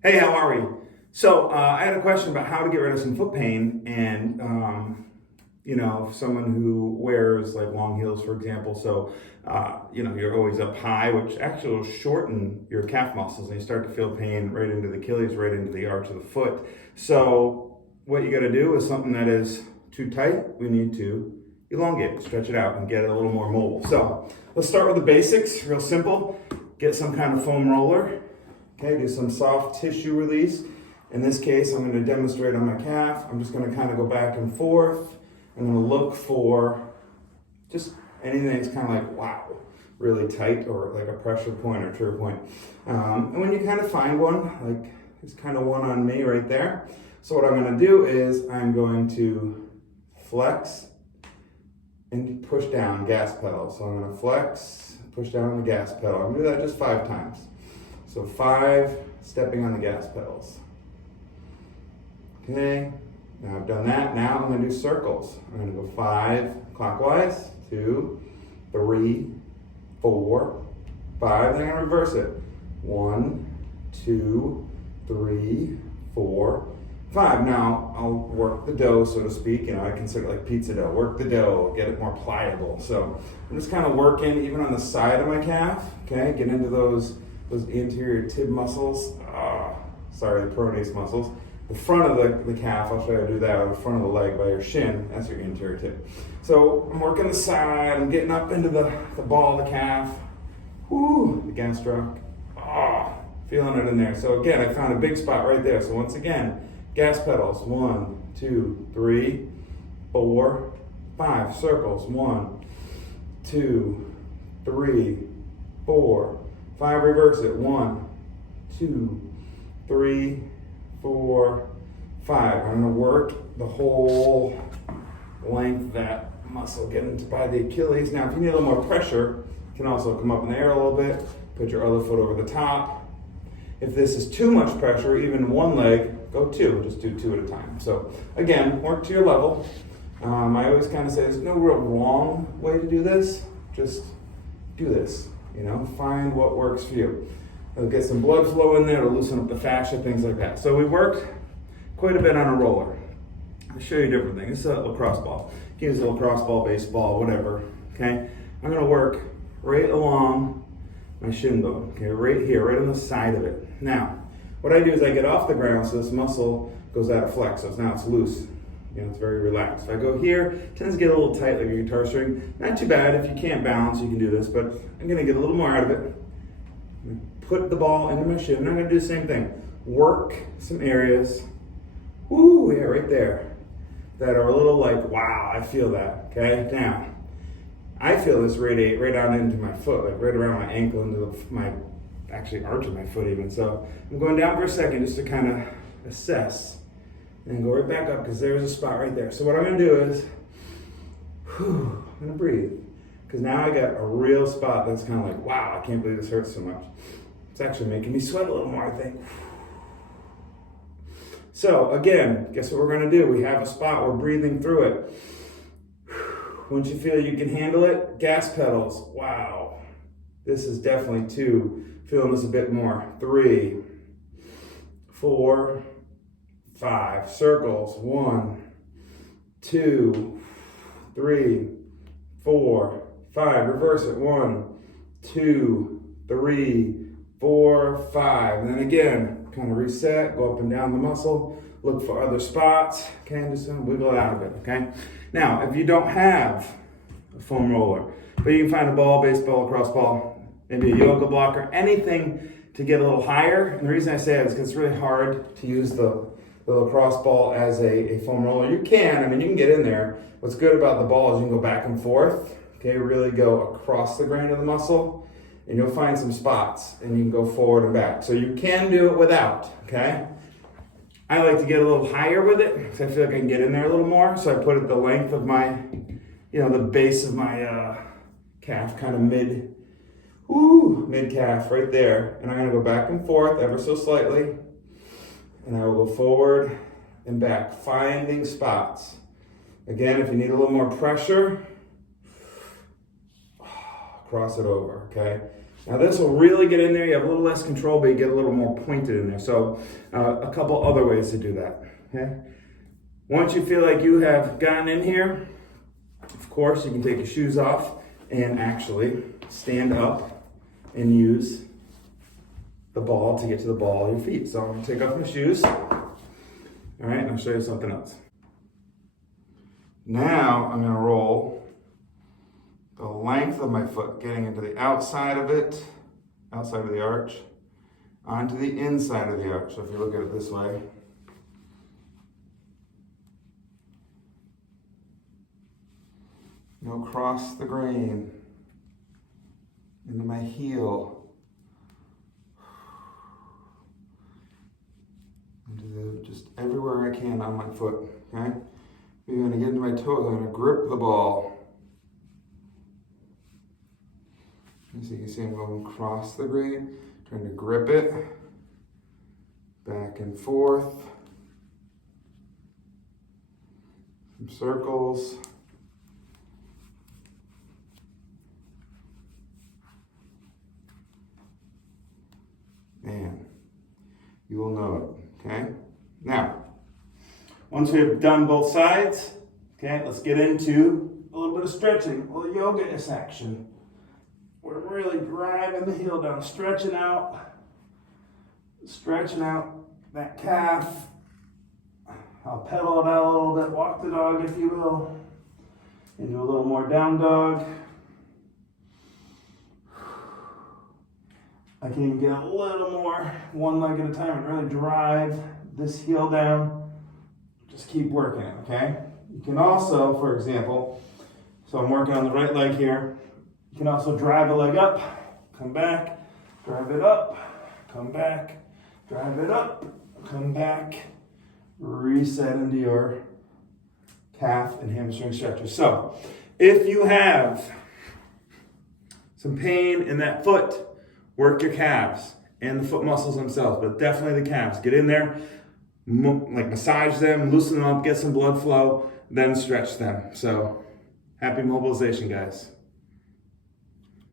Hey, how are we? So I had a question about how to get rid of some foot pain, and someone who wears like long heels, for example. So you're always up high, which actually will shorten your calf muscles, and you start to feel pain right into the Achilles, right into the arch of the foot. So what you got to do is something that is too tight. We need to elongate, stretch it out, and get it a little more mobile. So let's start with the basics, real simple. Get some kind of foam roller. Okay, do some soft tissue release. In this case, I'm going to demonstrate on my calf. I'm just going to kind of go back and forth. I'm going to look for just anything that's kind of like, wow, really tight, or like a pressure point or trigger point. And when you kind of find one, like there's kind of one on me right there. So what I'm going to do is I'm going to flex and push down gas pedal. So I'm going to flex, push down on the gas pedal. I'm going to do that just 5 times. So 5, stepping on the gas pedals. Okay, now I've done that. Now I'm going to do circles. I'm going to go 5 clockwise, 2, 3, 4, 5. Then I'm going to reverse it. 1, 2, 3, 4, 5. Now I'll work the dough, so to speak. I consider it like pizza dough. Work the dough, get it more pliable. So I'm just kind of working even on the side of my calf. Okay, get into those anterior tib muscles, the pronace muscles. The front of the calf, I'll show you how to do that, on the front of the leg by your shin, that's your anterior tib. So I'm working the side, I'm getting up into the ball of the calf. Whoo, the gastroc. Feeling it in there. So again, I found a big spot right there. So once again, gas pedals, 1, 2, 3, 4, 5. Circles, 1, 2, 3, 4, 5, reverse it. 1, 2, 3, 4, 5. I'm going to work the whole length of that muscle, getting by the Achilles. Now, if you need a little more pressure, you can also come up in the air a little bit, put your other foot over the top. If this is too much pressure, even one leg, go 2. Just do 2 at a time. So again, work to your level. I always kind of say there's no real wrong way to do this. Just do this. Find what works for you. It'll get some blood flow in there, it'll loosen up the fascia, things like that. So we worked quite a bit on a roller. I'll show you different things. This is a lacrosse ball. You can use a lacrosse ball, baseball, whatever. Okay? I'm gonna work right along my shin bone. Okay, right here, right on the side of it. Now, what I do is I get off the ground so this muscle goes out of flex. So now it's loose. It's very relaxed. If I go here, it tends to get a little tight like a guitar string. Not too bad. If you can't balance, you can do this, but I'm going to get a little more out of it. Put the ball into my shin. I'm going to do the same thing. Work some areas. Ooh, yeah, right there. That are a little like, wow, I feel that. Okay, now, I feel this radiate right down into my foot, like right around my ankle, into my arch of my foot even. So I'm going down for a second just to kind of assess. And go right back up, because there's a spot right there. So what I'm going to do is, I'm going to breathe. Because now I got a real spot that's kind of like, wow, I can't believe this hurts so much. It's actually making me sweat a little more, I think. So again, guess what we're going to do? We have a spot, we're breathing through it. Once you feel you can handle it, gas pedals. Wow. This is definitely 2. Feeling this a bit more. 3, 4, 5. Circles. 1, 2, 3, 4, 5. Reverse it. 1, 2, 3, 4, 5. And then again, kind of reset, go up and down the muscle, look for other spots. Okay, and just wiggle out of it. Okay. Now, if you don't have a foam roller, but you can find a ball, baseball, lacrosse ball, maybe a yoga blocker, anything to get a little higher. And the reason I say that is because it's really hard to use the lacrosse ball as a foam roller. You can get in there. What's good about the ball is you can go back and forth, okay, really go across the grain of the muscle, and you'll find some spots, and you can go forward and back. So you can do it without, okay? I like to get a little higher with it, because I feel like I can get in there a little more, so I put it the length of my, the base of my calf, kind of mid-calf right there, and I'm gonna go back and forth ever so slightly, and I will go forward and back, finding spots. Again, if you need a little more pressure, cross it over, okay? Now this will really get in there. You have a little less control, but you get a little more pointed in there. So a couple other ways to do that, okay? Once you feel like you have gotten in here, of course, you can take your shoes off and actually stand up and use the ball to get to the ball of your feet. So I'm gonna take off my shoes. All right, and I'll show you something else. Now I'm gonna roll the length of my foot, getting into the outside of it, outside of the arch, onto the inside of the arch. So if you look at it this way, go across the grain, into my heel, just everywhere I can on my foot, okay? You're gonna get into my toes, I'm gonna grip the ball. As you can see, I'm going across the grain, trying to grip it, back and forth, some circles. Man, you will know it, okay? Now, once we've done both sides, okay, let's get into a little bit of stretching, a little yoga-ish action. We're really driving the heel down, stretching out that calf. I'll pedal it out a little bit, walk the dog if you will, and do a little more down dog. I can even get a little more one leg at a time and really drive this heel down. Just keep working it, okay? You can also, for example, so I'm working on the right leg here. You can also drive a leg up, come back, drive it up, come back, drive it up, come back, reset into your calf and hamstring stretches. So if you have some pain in that foot, work your calves and the foot muscles themselves, but definitely the calves. Get in there, like massage them, loosen them up, get some blood flow, then stretch them. So happy mobilization, guys.